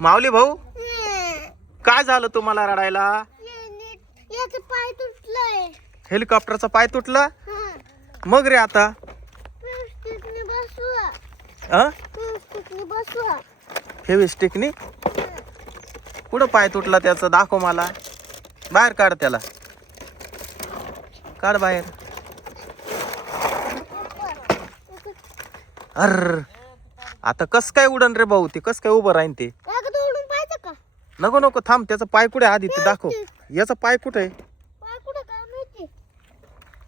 माऊली भाऊ? काय झालं तुम्हाला रडायला? याचं पाय तुटलंय. हेलिकॉप्टरचा पाय तुटला? मग रे आता? व्यवस्थितने बसवा. अ? व्यवस्थितने बसवा. फेविस्टिकनी? कुठं पाय तुटला त्याचं? दाखव मला. बाहेर काढ त्याला. काढ बाहेर. अर. आता कस काय उडन रे भाऊ? ते कस काय उभं राहीन ते कागद ओढून पाहिजे का नको नको थांब त्याचा पाय कुठे आधी ते दाखव. याचा पाय कुठे आहे? पाय कुठं काय माहिती?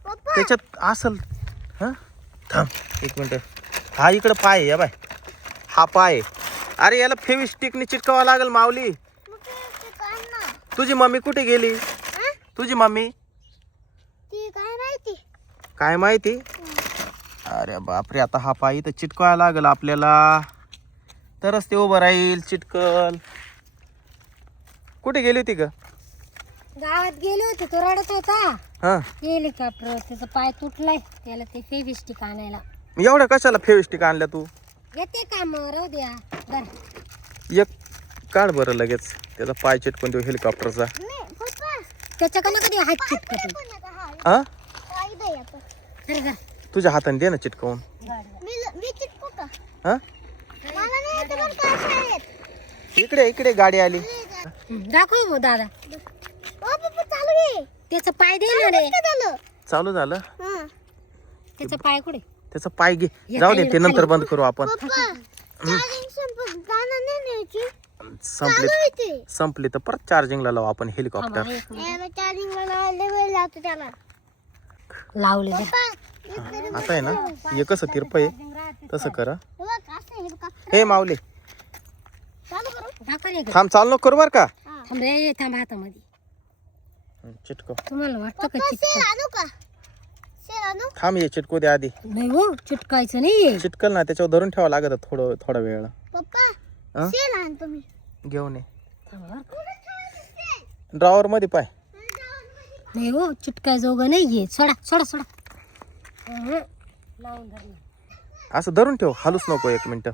पप्पा. त्याच्यात असल. हा? थांब एक मिनिट. हा इकडं पाय आहे, या बाय. हा पाय आहे. अरे याला फेविस्टिकने चिटकावा लागेल माऊली. मग ते ते काढ ना. तुझी मम्मी कुठे गेली? हा? तुझी मम्मी? ती काय माहिती? काय माहिती? अरे बापरे आता हा पाय इथं चिटकावा लागेल आपल्याला. तरच ते उभं राहील चिटकल. कुठे गेली होती ग? गावात गेले होते तो रडत होता. हा. हेलिकॉप्टर त्याचा पाय तुटलाय त्याला ते फेविस्टिक आणायला. एवढ्या कशाला फेविस्टिक आणल्या तू? येते काम राहू द्या. बर. एक काढ बरं लगेच. त्याचा पाय चिटकून देऊ हेलिकॉप्टरचा. त्याच्याकडनं कधी हात चिटकते हा? तर का तुझ्या हाताने दे ना चिटकवून. मी ल- मी चिटकू का? हा? मला नाही येतं बरं का शाळेत. इकडे इकडे गाडी आली. दाखव दादा. ओ पप्पा चालू आहे त्याचा पाय दे ना रे. झालं? चालू झालं? हा. त्याचा पाय कुठे? त्याचा पाय घे. जाऊ दे ते नंतर बंद करू आपण. पप्पा चार्जिंग संपत जाणार नाही न्यायची. संपले चालू आहे ते. संपले तर परत चार्जिंगला लावू आपण हेलिकॉप्टर थांबा, एक मिनिट. याला चार्जिंग लावायला वेळ लागतो त्याला. लावले. पप्पा आता आहे ना हे कसं तिरप आहे. तसं करा. हे माऊली नाही थांब चालू नको करू बर का. थांब रे थांब हातामध्ये. चिटको तुम्हाला वाटतं का पप्पा सेल चिटक आणू का? सेल आणू? थांब ये चिटकू दे आधी. नाही हो चिटकायचं नाही चिटकल ना त्याच्यावर धरून ठेवा लागत थोडं थोडा वेळ. पप्पा हा? सेल आण तुम्ही. घेऊन ये. थांबा बरं का. ड्रॉवर मध्ये पाय. नाही हो चिटकाय जोगं नाही घे सोडा सोडा सोडा. हं. लावून धरलं. असं धरून ठेव हालूच नको एक मिनिट.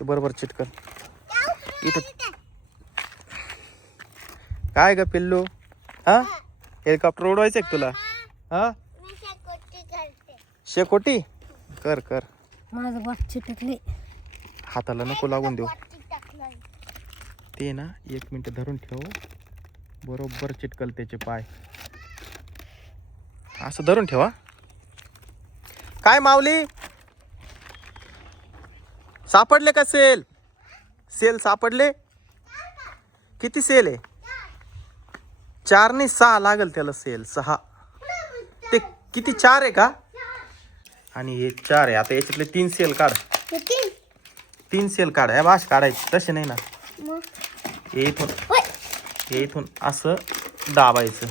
ते बरोबर चिटकल. इथं. काय ग पिल्लू? हा? हेलिकॉप्टर उडवायचं का तुला? हा? शेकोटी? कर कर. माझं चिटकले. हाताला नको लागून देऊ. टाकलं ते ना एक मिनिट धरून ठेव. बरोबर चिटकल त्याचे पाय. असं धरून ठेवा काय माऊली? सापडले का सेल? सेल सापडले? किती सेल आहे? चार नाही सहा लागल त्याला सेल सहा. ते किती चार आहे का? आणि हे चार आहे. आता याच्यातले तीन सेल काढ. तीन. सेल काढ. या भाष काढायचे. तसे नाही ना. हे इथून. हे इथून असं दाबायचं?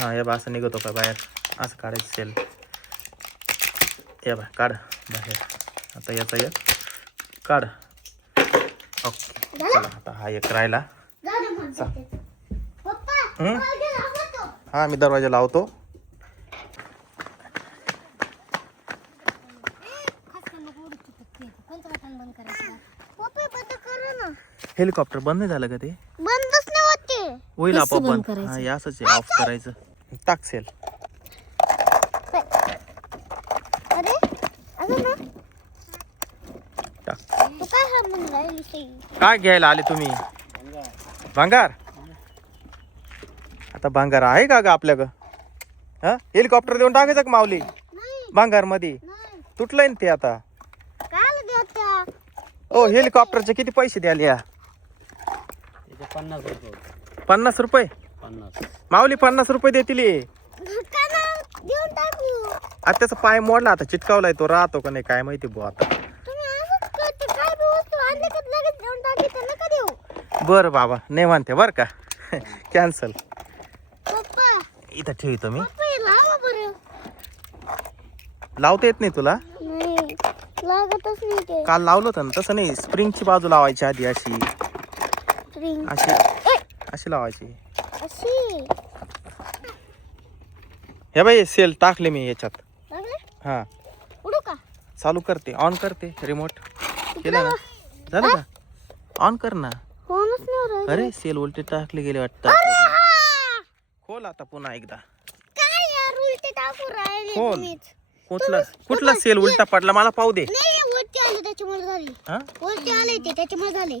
हा या बा असं निघतो का बाहेर? असं काढायचं सेल. या बा काढ. बाहेर. आता याचा एक. काढ. ओके चला आता हा एक राहिला. हं? मी दरवाजा लावतो कोणतं बटन बंद करायचं पप्पा बंद करू ना. हेलिकॉप्टर बंद नाही झालं का ते? बंदच नाही होते होईल आपोआप बंद? हा असंच आहे ऑफ करायचं. टाक सेल अरे अगं ना टाक तू काय हा म्हणला विषयी काय घ्यायला आले तुम्ही? भांगार? आता भांगार आहे का ग आपल्या ग हा? हेलिकॉप्टर देऊन टाकायचं का माऊली? नाही. भांगारमध्ये तुटलंय ना ते आता. ओ हेलिकॉप्टरचे किती पैसे द्याले या? पन्नास रुपये. पन्नास रुपये? पन्नास. माऊली पन्नास रुपये देतील. का ना देऊन टाकू. आता त्याचा पाय मोडला आता चिटकावलाय तो राहतो का नाही काय माहिती बुवा आता तुम्ही असंच करते काय बी वस्तू आणली का लगेच देऊन टाकी तर नका देऊ बरं बाबा नाही म्हणते बरं का. कॅन्सल इथं ठेवतो मी. लावता येत नाही तुला? लागतच नाही काल लावलं होतं ना तसं नाही. स्प्रिंगची बाजू लावायची आधी अशी. अशी. अशी लावायची. हे बाई सेल टाकले मी याच्यात. हां. उडू का? चालू करते. ऑन करते. रिमोट केलं ना? झालं का? ऑन कर ना. फोनच नाही राहिला. अरे सेल उलटे टाकले गेले वाटतं. हा! खोल आता पुन्हा एकदा. काय यार उलटे टाकू राहिले खोल. तुम्हीच. कुठला? कुठला सेल उलटा पडला? मला पाहू दे. नाही वरती आले त्याच्यामुळे झाले. हा? वरती आले ते त्याच्यामुळे झाले.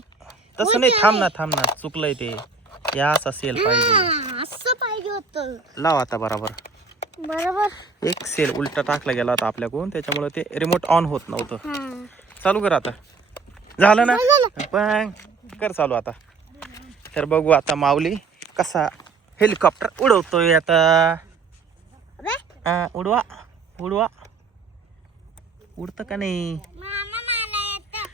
तसं नाही थांब ना थांब ना. चुकलंय ते. या असा सेल पाहिजे. हा, असं पाहिजे होतं. लाव आता बरोबर. बरोबर. एक सेल उलटा टाकला गेला होता आपल्याकडून त्याच्यामुळे ते रिमोट ऑन होत नव्हतं. हा. चालू कर आता. झालं ना? पण कर चालू आता. तर बघू आता माऊली कसा हेलिकॉप्टर उडवतोय आता. अबे. उडवा उडवा. उडतं का नाही? मामा मला येतं.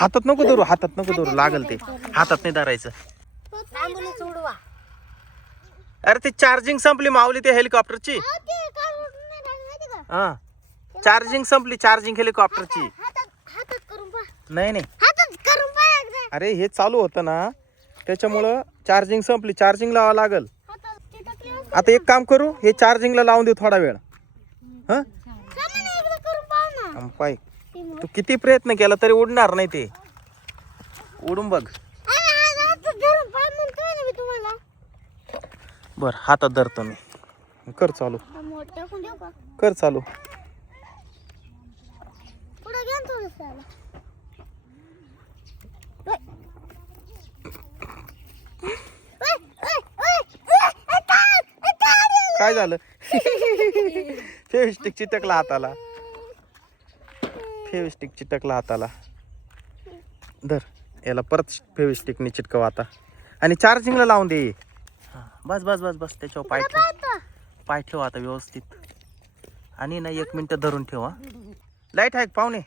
हातात नको धरू हातात नको धरू लागल ते. हातात नाही धरायचं. अरे ते चार्जिंग संपली माऊली ते हेलिकॉप्टरची हा. चार्जिंग संपली चार्जिंग हेलिकॉप्टरची हातात हातात करून पहा नाही नाही. हातात करून पहा एकदा. अरे हे चालू होतं ना. त्याच्यामुळं चार्जिंग संपली. चार्जिंग लावा लागल. हातात ते टाकले आता एक काम करू हे चार्जिंगला लावून देऊ थोडा वेळ. हा? सामान एकदा करून पाहा ना. अन पाय. ते मग. तू किती प्रयत्न केला तरी उडणार नाही ते. उडून बघ. अरे, हातात धरून पहा म्हणतोय ना मी तुम्हाला. बर हातात धरतो मी. कर चालू. हा, मोठं टाकून देऊ का? कर चालू. पुढे घ्या ना थोडंसं. याला. काय झालं? फेविस्टिक चिटकला हाताला. फेविस्टिक चिटकला हाताला. धर याला परत फेविस्टिकने चिटकव आता. आणि चार्जिंगला लावून दे. हा, बस बस बस बस त्याच्यावर पाय ठेव. पाय ठेव आता व्यवस्थित. आणि ना एक मिनटं धरून ठेवा लाइट आहे पाहुणे?